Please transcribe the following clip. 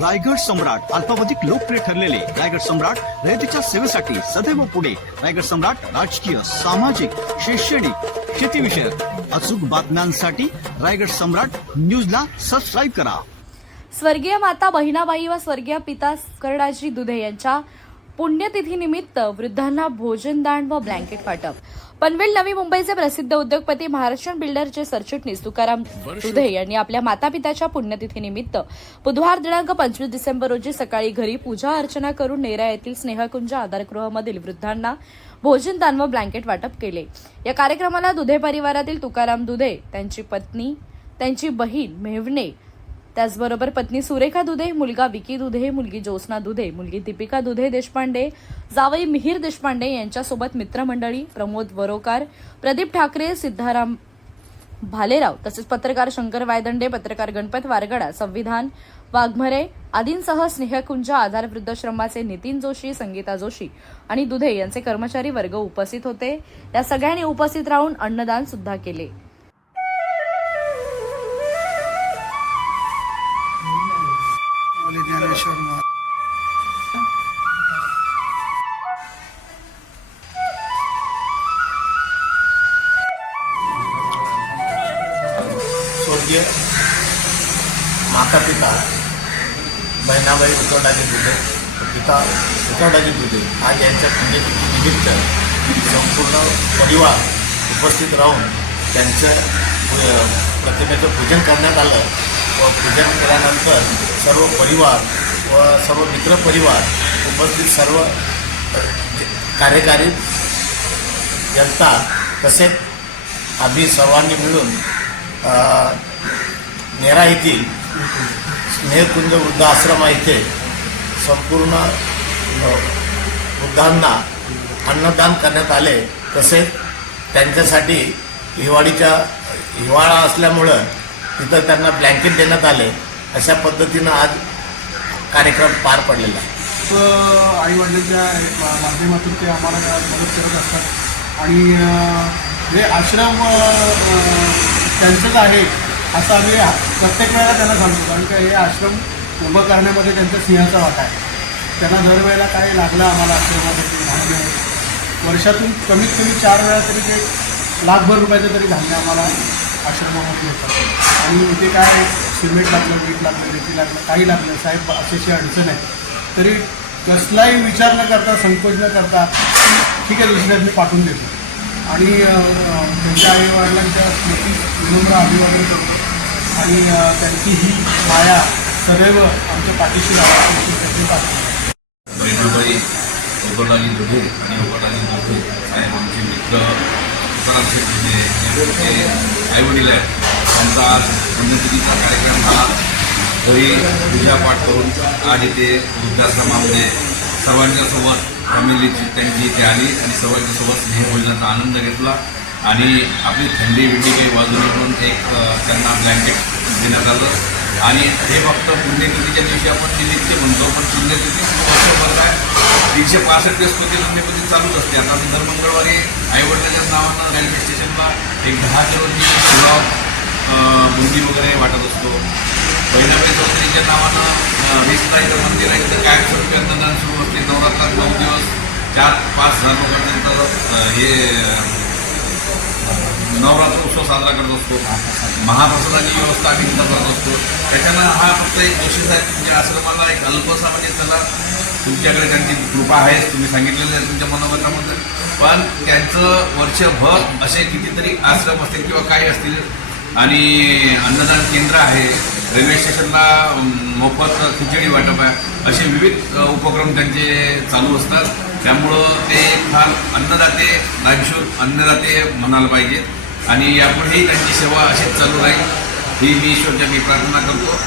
रायगड सम्राट अल्पावधिक लोकप्रिय ठरलेले रायगड सम्राट रयतेच्या सेवेसाठी सदैव पुढे. रायगड सम्राट राजकीय सामाजिक शैक्षणिक शेतीविषयक अचूक बातम्यांसाठी रायगड सम्राट न्यूजला सबस्क्राईब करा. स्वर्गीय माता बहिणाबाई व स्वर्गीय पिता कर्णाजी दुधे यांच्या पुण्यतिथीनिमित्त वृद्धांना भोजनदान व ब्लँकेट वाटप. पनवेल नवी मुंबईचे प्रसिद्ध उद्योगपती महाराष्ट्र बिल्डरचे सरचिटणीस तुकाराम दुधे यांनी आपल्या मातापिताच्या पुण्यतिथीनिमित्त बुधवार दिनांक पंचवीस डिसेंबर रोजी सकाळी घरी पूजा अर्चना करून नेरा येथील स्नेहकुंज आधारगृहामधील वृद्धांना भोजनदान व ब्लँकेट वाटप केले. या कार्यक्रमाला दुधे परिवारातील तुकाराम दुधे त्यांची पत्नी त्यांची बहीण मेहवणे त्याचबरोबर पत्नी सुरेखा दुधे मुलगा विकी दुधे मुलगी ज्योत्स्ना दुधे मुलगी दीपिका दुधे देशपांडे जावई मिहीर देशपांडे यांच्यासोबत मित्रमंडळी प्रमोद वरोकार प्रदीप ठाकरे सिद्धाराम भालेराव तसेच पत्रकार शंकर वायदंडे पत्रकार गणपत वारगडा संविधान वाघमरे आदींसह स्नेहकुंज आधार वृद्धाश्रमाचे नितीन जोशी संगीता जोशी आणि दुधे यांचे कर्मचारी वर्ग उपस्थित होते. या सगळ्यांनी उपस्थित राहून अन्नदान सुद्धा केले. स्वर्गीय माता पिता बहिणाबाई उतरडाजी दुधे. पिता उतरडाजी दुधे. आज यांच्या पुण्यतिथीनिमित्त संपूर्ण परिवार उपस्थित राहून त्यांचं प्रतिमेचं पूजन करण्यात आलं. व पूजन केल्यानंतर सर्व परिवार व सर्व मित्रपरिवार उपस्थित सर्व कार्यकारी जनता तसेच आम्ही सर्वांनी मिळून नेरा येथील स्नेहकुंज वृद्ध आश्रम इथे संपूर्ण वृद्धांना अन्नदान करण्यात आले. तसेच त्यांच्यासाठी हिवाळीच्या हिवाळा असल्यामुळं तिथं त्यांना ब्लँकेट देण्यात आले. अशा पद्धतीनं आज कार्यक्रम पार पडलेला आहे. आई वडिलांच्या माध्यमातून ते आम्हाला मदत करत असतात. आणि हे आश्रम त्यांचंच आहे. असं आम्ही प्रत्येक वेळेला त्यांना सांगतो कारण का हे आश्रम उभं करण्यामध्ये त्यांचा सिंहाचा वाटा आहे. त्यांना दरवेळेला काय लागलं आम्हाला आश्रमासाठी धान्य. वर्षातून कमीत कमी चार वेळा तरी ते लाखभर रुपयाचं तरी धान्य आम्हाला आश्रमामध्ये येतात आणि इथे काय सिमेंट लागलं मीठ लागलं रेती लागलं काही लागलं. साहेब अशी अडचण आहे. तरी कसलाही विचार न करता संकोच न करता ठीक आहे दुसऱ्यात मी पाठवून देतो. आणि त्यांच्या आईवडिलांच्या स्मृती विनम्र अभिवादन करतो. आणि त्यांची ही माया सदैव आमच्या पाठीशी राहावी त्यांची पाठिंबाई बहिणाबाई ओबरलाली दुधे आणि ओबरलाली दुधे साहेब आमचे मित्र तुकाराम शेठ दुधे आईवडील आहेत. त्यांचा आज पुण्यतिथीचा कार्यक्रम हा घरी पूजापाठ करून आज इथे वृद्धाश्रमामध्ये सर्वांच्या सोबत फॅमिलीची त्यांची इथे आली आणि सर्वांच्या सोबत स्नेहभोजनाचा आनंद घेतला. आणि आपली थंडी विंडी काही वाजून म्हणून एक त्यांना ब्लँकेट देण्यात आलं. आणि हे फक्त पुण्यतिथीच्या दिवशी आपण निमित्त म्हणतो पण पुण्यतिथी वर्षभर काय? तीनशे पासष्ट दिवस पुण्यतिथी चालूच असते. आता दर मंगळवारी आईवडिलांच्या नावानं रेल्वे स्टेशनला एक दहा किलोची पुलाव अं, बुंदी वगैरे वाटत असतो. बहिणाबाई चौधरीच्या नावानं वीस वीसला मंदिर आहे. तर कायमस्वरूपी अंतदान सुरू असते. नवरात्रात नऊ दिवस चार पाच हजार लोकांनंतर हे नवरात्र उत्सव साजरा करत असतो. महाप्रसादाची व्यवस्था आम्ही सुद्धा करत असतो. त्याच्यानं हा फक्त एक जोशी साहेब तुमच्या म्हणजे आश्रमाला एक अल्पसा म्हणजे त्याला तुमच्याकडे त्यांची कृपा आहेच. तुम्ही सांगितलेलं आहे तुमच्या मनोगतामध्ये. पण त्यांचं वर्षभर असे कितीतरी आश्रम असतील किंवा काही असतील आणि अन्नदान केंद्र आहे रेल्वे स्टेशनला मोफत खिचडी वाटप आहे असे विविध उपक्रम त्यांचे चालू असतात. त्यामुळं ते फार अन्नदाते नागशूर अन्नदाते म्हणायला पाहिजे. आणि यापुढेही त्यांची सेवा अशीच चालू राहील ही मी ईश्वरच्या मी प्रार्थना करतो.